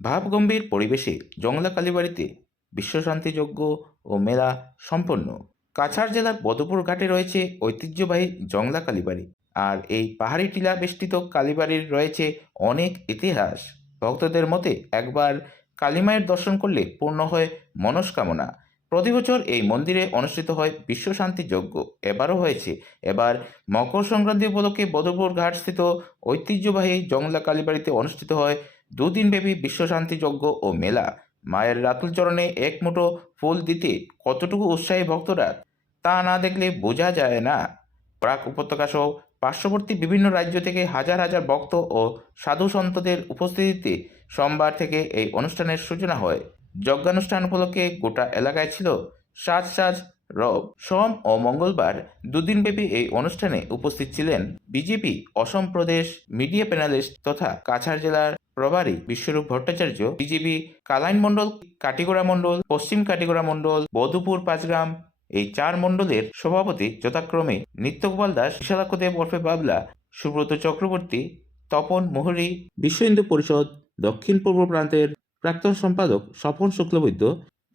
ভাবগম্ভীর পরিবেশে জংলা কালীবাড়িতে বিশ্বশান্তি যজ্ঞ ও মেলা সম্পন্ন। কাছাড় জেলার বদরপুর ঘাটে রয়েছে ঐতিহ্যবাহী জংলা কালীবাড়ি। আর এই পাহাড়ি টিলা বেষ্টিত কালীবাড়ির রয়েছে অনেক ইতিহাস। ভক্তদের মতে একবার কালীমায়ের দর্শন করলে পূর্ণ হয় মনস্কামনা। প্রতি বছর এই মন্দিরে অনুষ্ঠিত হয় বিশ্বশান্তি যজ্ঞ। এবারও হয়েছে। এবার মকর সংক্রান্তি উপলক্ষে বদরপুর ঘাটস্থিত ঐতিহ্যবাহী জংলা কালীবাড়িতে অনুষ্ঠিত হয় দুদিনব্যাপী বিশ্বশান্তি যজ্ঞ ও মেলা। মায়ের রাতুল চরণে এক মুঠো ফুল দিতে কতটুকু উৎসাহী ভক্তরা তা না দেখলে বোঝা যায় না। প্রাক উপত্যকা সহ পার্শ্ববর্তী বিভিন্ন রাজ্য থেকে হাজার হাজার ভক্ত ও সাধু সন্তদের উপস্থিতিতে সোমবার থেকে এই অনুষ্ঠানের সূচনা হয়। যজ্ঞানুষ্ঠান উপলক্ষে গোটা এলাকায় ছিল সাজ সাজ রব। সোম ও মঙ্গলবার দুদিনব্যাপী এই অনুষ্ঠানে উপস্থিত ছিলেন বিজেপি অসম প্রদেশ মিডিয়া প্যানেলিস্ট তথা কাছাড় জেলার প্রভারী বিশ্বরূপ ভট্টাচার্য, বিজেপি কালাইন মণ্ডল, কাটিগড়া মণ্ডল, পশ্চিম কাটিগড়া মণ্ডল, বধুপুর পাঁচগ্রাম, এই চার মণ্ডলের সভাপতি যথাক্রমে নিত্যগোপাল দাস, বিশালাক্ষ দেব ওরফে বাবলা, সুব্রত চক্রবর্তী, তপন মোহরি, বিশ্ব হিন্দু পরিষদ দক্ষিণ পূর্ব প্রান্তের প্রাক্তন সম্পাদক স্বপন শুক্লবৈদ্য,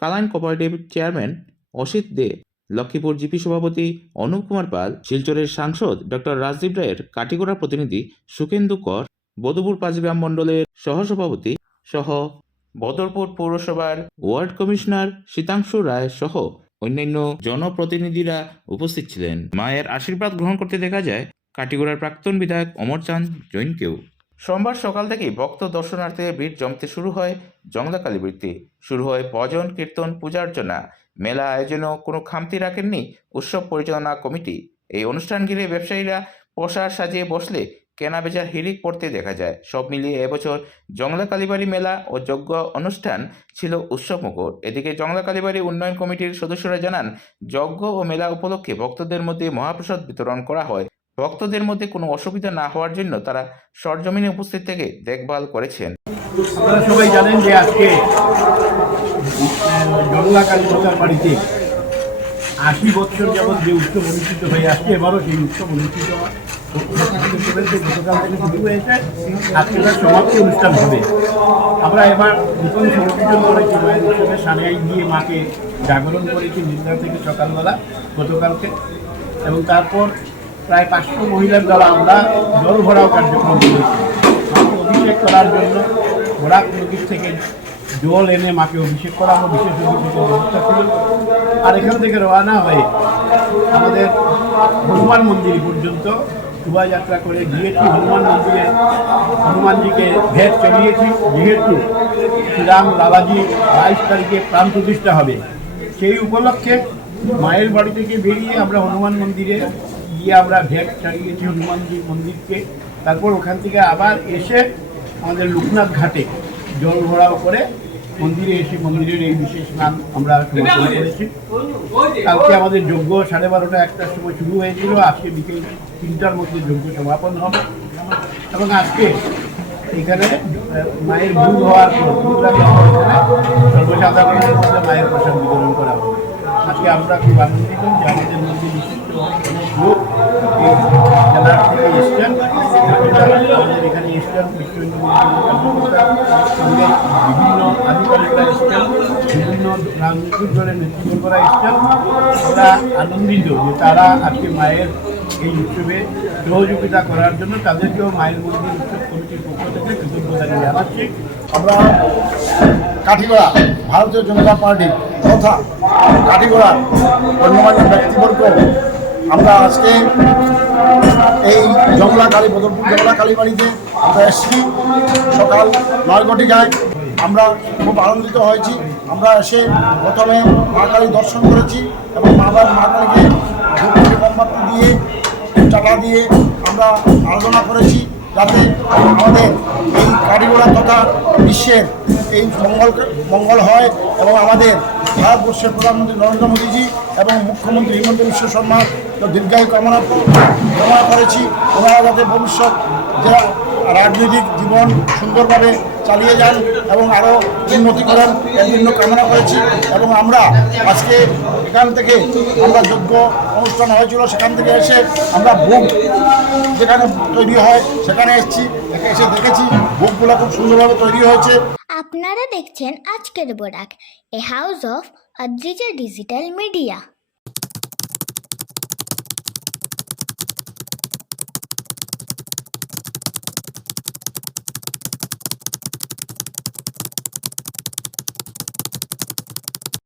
কালাইন কোঅপারেটিভ চেয়ারম্যান অসিত দে, লক্ষ্মীপুর জিপি সভাপতি অনুপ কুমার পাল, শিলচরের সাংসদ ডক্টর রাজদীপ রায়ের কাটিগড়া প্রতিনিধি সুখেন্দু কর, বধুপুর পাঁচগ্রাম মণ্ডলের সহসভাপতি সহ বদরপুর পৌরসভার ওয়ার্ড কমিশনার শীতাংশু রায় সহ অন্যান্য জনপ্রতিনিধিরা উপস্থিত ছিলেন। মায়ের আশীর্বাদ গ্রহণ করতে দেখা যায় কাটিগড়ার প্রাক্তন বিধায়ক অমরচাঁদ জৈনকেও। সোমবার সকাল থেকেই ভক্ত দর্শনার্থীদের ভিড় জমতে শুরু হয় জংলা কালীবাড়িতে। শুরু হয় ভজন কীর্তন পূজা অর্চনা। মেলা আয়োজনেও কোনো খামতি রাখেননি উৎসব পরিচালনা কমিটি। এই অনুষ্ঠান ঘিরে ব্যবসায়ীরা পোশাক সাজিয়ে বসলে কেনাবেচার হিড়িক পড়তে দেখা যায়। সব মিলিয়ে এবছর জংলা কালীবাড়ি মেলা ও যজ্ঞ অনুষ্ঠান ছিল উৎসবমুখর। এদিকে জংলা কালীবাড়ি উন্নয়ন কমিটির সদস্যরা জানান, যজ্ঞ ও মেলা উপলক্ষে ভক্তদের মধ্যে মহাপ্রসাদ বিতরণ করা হয়। ভক্তদের মধ্যে কোনো অসুবিধা না হওয়ার জন্য তারা সরজমিনে উপস্থিত থেকে দেখভাল করেছেন। আপনারা সবাই জানেন যে আজকে জংলা কালীমাতার বাড়িতে ৮০ বছর যাবৎ যে উৎসব অনুষ্ঠিত হয়ে আসছে, এবারও সেই উৎসব অনুষ্ঠিত হয়। গতকাল থেকে শুরু হয়েছে, আজকে তার সমাপ্তি অনুষ্ঠান হবে। আমরা এবার নতুন সংযোজন করেছি, মায়ের উৎসবের সানাই দিয়ে মাকে জাগরণ করেছি নিদ্রা থেকে সকালবেলা গতকালকে, এবং তারপর প্রায় ৫০০ মহিলার দ্বারা আমরা জল ভরাও কার্যক্রম করেছি। মাকে অভিষেক করার জন্য বরাক নদীর থেকে জল এনে মাকে অভিষেক করা আমার বিশেষ অভিষেকের ব্যবস্থা ছিল। আর এখান থেকে রওনা হয়ে আমাদের হনুমান মন্দির পর্যন্ত শোভাযাত্রা করে গিয়েছি। হনুমান মন্দিরে হনুমানজিকে ভেট চড়িয়েছি, যেহেতু শ্রীরাম লালাজি ২২ তারিখে প্রাণ প্রতিষ্ঠা হবে। সেই উপলক্ষে মায়ের বাড়ি থেকে বেরিয়ে আমরা হনুমান মন্দিরে গিয়ে আমরা ভেট চালিয়েছি হনুমানজি মন্দিরকে। তারপর ওখান থেকে আবার এসে আমাদের লোকনাথ ঘাটে জল ভরাও করে মন্দিরে এসে মন্দিরের এই বিশেষ স্নান আমরা সমাপন করেছি। কালকে আমাদের যজ্ঞ ১২:৩০ ১টার সময় শুরু হয়েছিল, আজকে বিকেল ৩টার মধ্যে যজ্ঞ সমাপন হবে। এবং আজকে এখানে মায়ের ভোগ হওয়ার পর সর্বসাধারণের মধ্যে মায়ের প্রসাদ বিতরণ করা হবে। আজকে আমরা খুব আনন্দিত যে আমাদের মধ্যে বিশিষ্ট অনেক লোক এই জেলার থেকে এসছেন। আমাদের এখানে এসছেন বিশ্ব হিন্দু সঙ্গে বিভিন্ন আধিকারিকরা এসছেন, বিভিন্ন রাজনৈতিক দলের নেতৃবর্গরা এসছেন। আমরা আনন্দিত যে তারা আজকে মায়ের এই উৎসবে সহযোগিতা করার জন্য তাদেরকেও মায়ের মন্দির উৎসব কমিটির পক্ষ থেকে কৃতজ্ঞতা জানাচ্ছি। আমরা কাঠিগড়া ভারতীয় জনতা পার্টি তথা কাঠিগড়ার গণ্যমান্য ব্যক্তিবর্গ আমরা আজকে এই বদরপুর জংলা কালীবাড়িতে আমরা এসেছি সকাল ৯ ঘটিকায়। আমরা খুব আনন্দিত হয়েছি। আমরা এসে প্রথমে মা কালী দর্শন করেছি এবং মা কালীকে মোমবাতি দিয়ে চালা দিয়ে আমরা আরাধনা করেছি, যাতে আমাদের এই কাঠিগড়া তথা বিশ্বের এই মঙ্গল হয় এবং আমাদের ভারতবর্ষের প্রধানমন্ত্রী নরেন্দ্র মোদীজি এবং মুখ্যমন্ত্রী হিমন্ত বিশ্ব শর্মার দীর্ঘায়ু কামনা করেছি। ওনারা যাতে ভবিষ্যৎ যে রাজনৈতিক জীবন সুন্দরভাবে চালিয়ে যান এবং আরও উন্নতি করেন এর জন্য কামনা করেছি। এবং আমরা আজকে এখান থেকে আমরা যোগ্য অনুষ্ঠান হয়েছিল সেখান থেকে এসে আমরা ভোগ যেখানে তৈরি হয় সেখানে এসেছি, এসে দেখেছি ভোগগুলো খুব সুন্দরভাবে তৈরি হয়েছে। আপনারা দেখছেন আজকের Barak, a house of Adrija digital media.